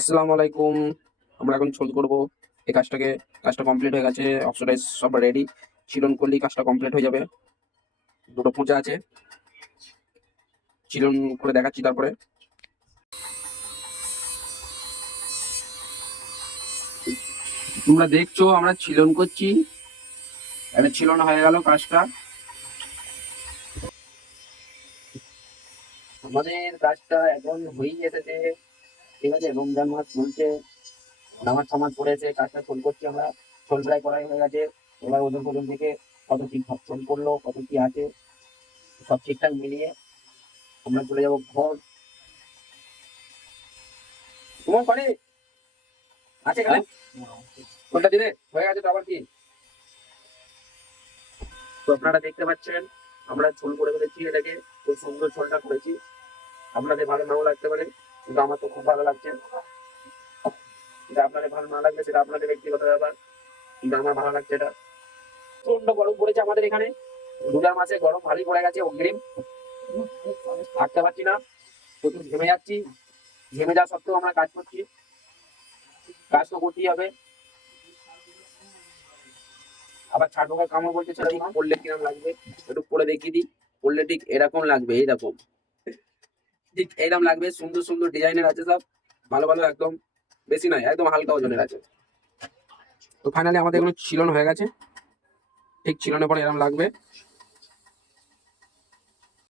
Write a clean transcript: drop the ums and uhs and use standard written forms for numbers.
আসসালামু আলাইকুম। আমরা এখন ছোল করব। এই কাজটা কমপ্লিট হয়ে গেছে। অক্সিডাইজ সব রেডি। চিলন করলেই কাজটা কমপ্লিট হয়ে যাবে। দুটো পোঁচা আছে, চিলন করে দেখাচ্ছি তারপরে। তোমরা দেখছো আমরা চিলন করছি। এটা চিলন হয়ে গেল কাজটা। আমাদের কাজটা এখন হয়েই এসেছে। ঠিক আছে, রমজান মাস চলছে, নামাজ টামাজ পড়েছে, কাজটা ছোল করছি আমরা। ছোল প্রায় করাই হয়ে গেছে। এবার ওজন ফোজন থেকে কত কি ছোল করলো, কত কি আছে, সব ঠিকঠাক মিলিয়ে আমরা চলে যাবো ঘর। তোমার ঘরে আছে এখানে কোনটা দিবে হয়ে গেছে তো আবার কি। তো আপনারা দেখতে পাচ্ছেন আমরা ঝোল করে ফেলেছি, এটাকে খুব সুন্দর ঝোলটা করেছি। আপনাদের ভালো নাও লাগতে পারে, কিন্তু আমার তো খুব ভালো লাগছে। এটা আপনাদের ভালো না লাগবে সেটা আপনাদের ব্যক্তিগত ব্যাপার, কিন্তু আমার ভালো লাগছে এটা। প্রচন্ড গরম পড়েছে আমাদের এখানে। রোজার মাসে গরম ভালোই পড়ে গেছে, অগ্রিম। থাকতে পারছি না, প্রচুর ঘেমে যাচ্ছি। ঘেমে যাওয়া সত্ত্বেও আমরা কাজ করছি, কাজ তো করতেই হবে। আবার ছাড় ঢোকার কামড় বলতে ঠিক পড়লে কিরকম লাগবে একটু পরে দেখিয়ে দিই। পড়লে ঠিক এরকম লাগবে, এইরকম ঠিক এইরকম লাগবে। সুন্দর সুন্দর ডিজাইনের আছে সব, ভালো ভালো একদম, বেশি নয়, একদম হালকা ওজনের আছে। তো ফাইনালি আমাদের এগুলো চিলন হয়ে গেছে। ঠিক চিলনের পরে এরকম লাগবে।